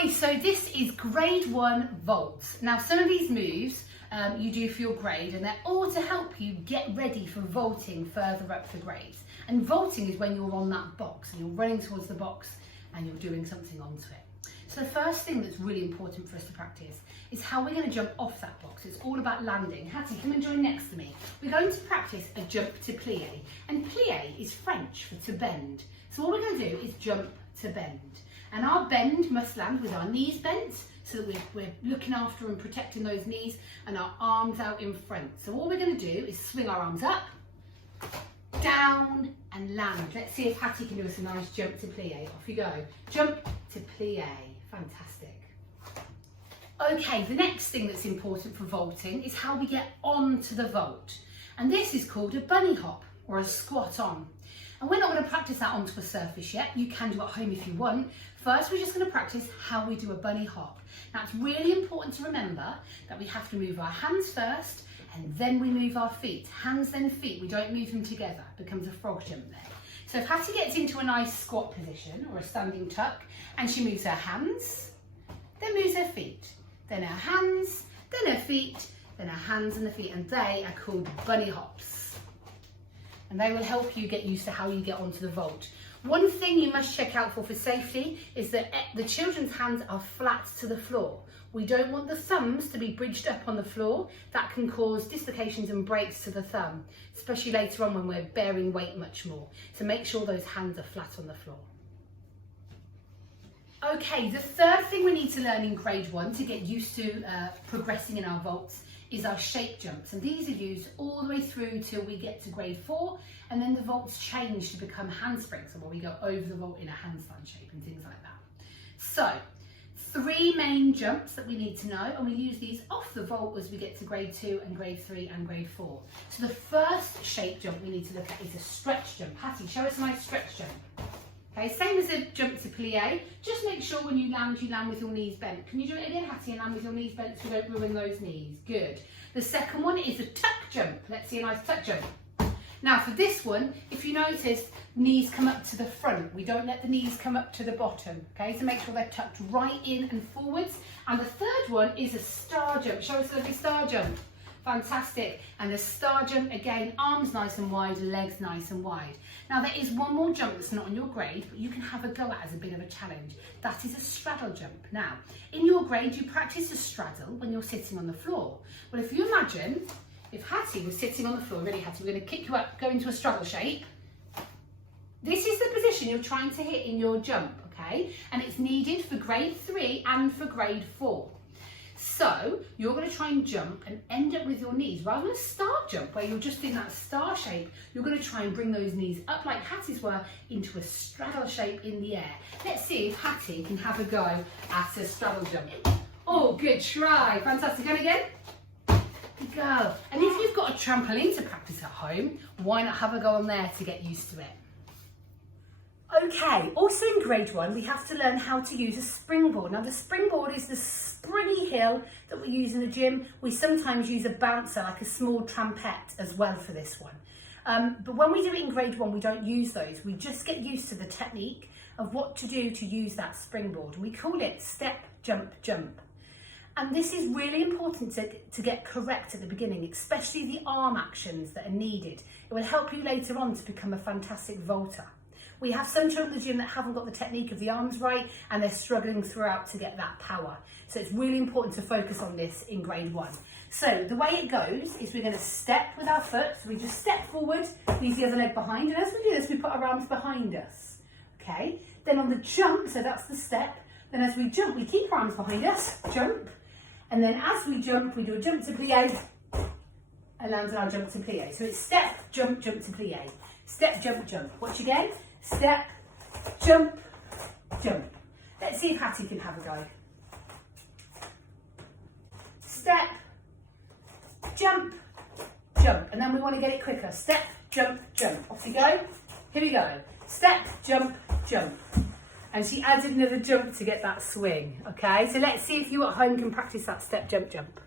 Hi, so this is grade 1 vaults. Now some of these moves you do for your grade, and they're all to help you get ready for vaulting further up the grades. And vaulting is when you're on that box and you're running towards the box and you're doing something onto it. So the first thing that's really important for us to practice is how we're going to jump off that box. It's all about landing. Hattie, come and join next to me. We're going to practice a jump to plie. And plie is French for to bend. So all we're going to do is jump to bend. And our bend must land with our knees bent, so that we're looking after and protecting those knees, and our arms out in front. So all we're going to do is swing our arms up, down and land. Let's see if Hattie can do us a nice jump to plie. Off you go. Jump to plie. Fantastic. Okay, the next thing that's important for vaulting is how we get onto the vault. And this is called a bunny hop or a squat on. And we're not going to practice that onto a surface yet. You can do it at home if you want. First, we're just going to practice how we do a bunny hop. Now, it's really important to remember that we have to move our hands first and then we move our feet. Hands, then feet. We don't move them together. It becomes a frog jump there. So if Hattie gets into a nice squat position or a standing tuck and she moves her hands, then moves her feet, then her hands, then her feet, then her hands and the feet, and they are called bunny hops. And they will help you get used to how you get onto the vault. One thing you must check out for safety is that the children's hands are flat to the floor. We don't want the thumbs to be bridged up on the floor. That can cause dislocations and breaks to the thumb, especially later on when we're bearing weight much more. So make sure those hands are flat on the floor. Okay, the third thing we need to learn in grade 1 to get used to progressing in our vaults is our shape jumps, and these are used all the way through till we get to grade 4, and then the vaults change to become handsprings, so where we go over the vault in a handstand shape and things like that. So 3 main jumps that we need to know, and we use these off the vault as we get to grade 2 and grade 3 and grade 4. So the first shape jump we need to look at is a stretch jump. Hattie, show us a nice stretch jump. Okay, same as a jump to plie, just make sure when you land with your knees bent. Can you do it again, Hattie, and land with your knees bent so you don't ruin those knees? Good. The second one is a tuck jump. Let's see a nice tuck jump. Now for this one, if you notice, knees come up to the front. We don't let the knees come up to the bottom, okay? So make sure they're tucked right in and forwards. And the third one is a star jump. Show us a lovely star jump. Fantastic. And the star jump, again, arms nice and wide, legs nice and wide. Now there is one more jump that's not on your grade, but you can have a go at as a bit of a challenge. That is a straddle jump. Now, in your grade, you practice a straddle when you're sitting on the floor. Well, if you imagine, if Hattie was sitting on the floor, ready Hattie, we're going to kick you up, go into a straddle shape. This is the position you're trying to hit in your jump, okay? And it's needed for grade 3 and for grade 4. So you're going to try and jump and end up with your knees. Rather than a star jump where you're just in that star shape, you're going to try and bring those knees up like Hattie's were into a straddle shape in the air. Let's see if Hattie can have a go at a straddle jump. Oh, good try. Fantastic. And again. Good go. And if you've got a trampoline to practice at home, why not have a go on there to get used to it? Okay, also in grade 1, we have to learn how to use a springboard. Now the springboard is the springy hill that we use in the gym. We sometimes use a bouncer, like a small trampette as well for this one. But when we do it in grade 1, we don't use those. We just get used to the technique of what to do to use that springboard. We call it step, jump, jump. And this is really important to get correct at the beginning, especially the arm actions that are needed. It will help you later on to become a fantastic vaulter. We have some children in the gym that haven't got the technique of the arms right, and they're struggling throughout to get that power. So it's really important to focus on this in grade 1. So the way it goes is we're going to step with our foot. So we just step forward, leave the other leg behind, and as we do this, we put our arms behind us. Okay. Then on the jump, so that's the step. Then as we jump, we keep our arms behind us, jump, and then as we jump, we do a jump to plie, and land on our jump to plie. So it's step, jump, jump to plie. Step, jump, jump. Watch again. Step, jump, jump. Let's see if Hattie can have a go. Step, jump, jump. And then we want to get it quicker. Step, jump, jump. Off you go. Here we go. Step, jump, jump. And she added another jump to get that swing. Okay, so let's see if you at home can practice that step, jump, jump.